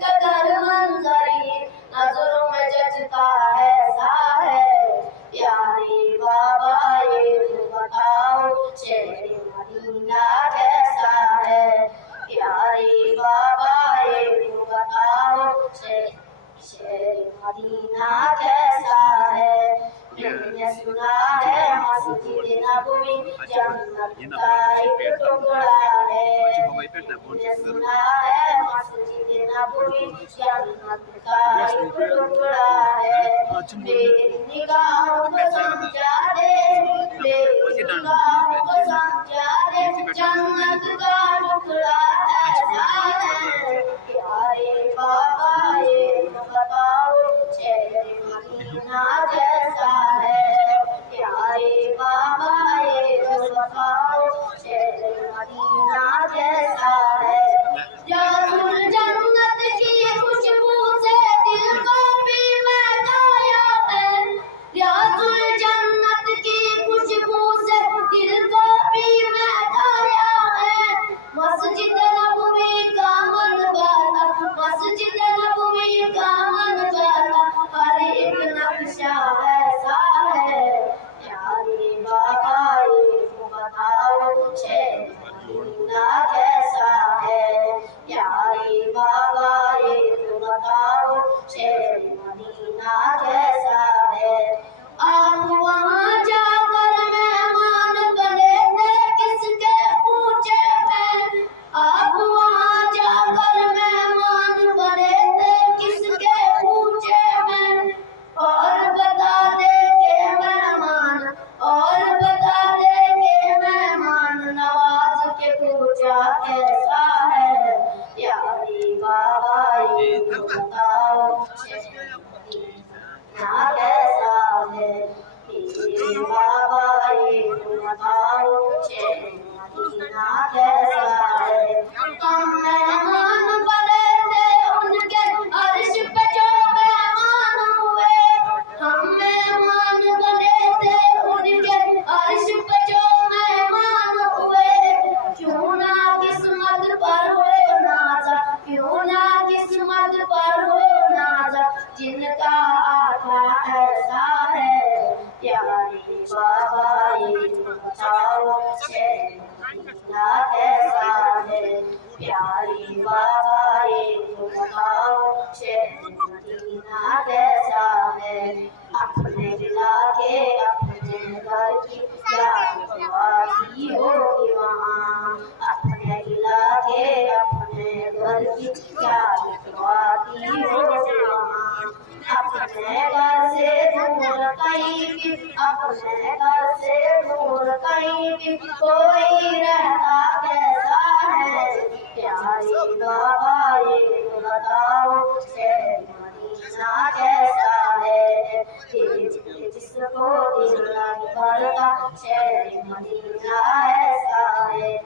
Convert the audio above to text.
उनका घर मंजरी नजरों में जचता है सा है। प्यारे बाबा ये तो बताओ शहर मदीना कैसा है। प्यारे बाबा ये तो बताओ शहर मदीना कैसा है। मैंने सुना है मस्जिद नबवी जन्नत का एक टुकड़ा है। मैंने सुना है मस्जिद नबवी जन्नत का एक टुकड़ा है। मेरी निगाहों को समझा दे, मेरी निगाहों को समझा दे, जन्नत का टुकड़ा ऐसा है। प्यारे बाबा ये तो बताओ शहर मदीना कैसा है। प्यारे बाबा ये तो बताओ शहर मदीना कैसा है। जाजुल जन्नत की खुशबू से दिल को भी महकाया है। जाजुल जन्नत की खुशबू से दिल को भी महकाया है। मस्जिद नबवी का मनवाला, मस्जिद नबवी का मनवाला, हर एक नक्शा ऐसा है। प्यारे बाबा ये तो बताओ शहर मदीना कैसा है। प्यारे बाबा ये तो बताओ शहर मदीना कैसा है। आप वहाँ जाकर मेहमान बने थे किसके पूछे में। आप वहाँ जाकर मेहमान बने थे किसके पूछे में। और बता दे के मेहमान, और बता दे के मेहमान नवाज के पूछा कैसा है। प्यारे बाबा ये तो बताओ शहर मदीना कैसा है। मेरे बाबा ये तो बताओ शहर मदीना कैसा है। हम मेहमान बने थे उनके अर्श पे जो मेहमान हुए। हम मेहमान बने थे उनके अर्श पे जो मेहमान हुए। क्यों ना किस्मत पर हो नाजा, क्यों ना किस्मत पर हो नाजा, जिनका आका ऐसा है। प्यारे बाबा ये तो बताओ शहर मदीना कैसा है। प्यारे बाबा ये तो बताओ शहर मदीना कैसा है। अपने इलाके अपने घर की क्या बाती होगी वहाँ। अपने इलाके अपने घर की क्या बाती होगी वहाँ। अपने घर से दूर कहीं भी, अपने घर से दूर कहीं भी कोई रहता कैसा है। प्यारे बाबा ये तो बताओ शहर मदीना कैसा है। जिसको दिल नहीं भरता शहर मदीना ऐसा है।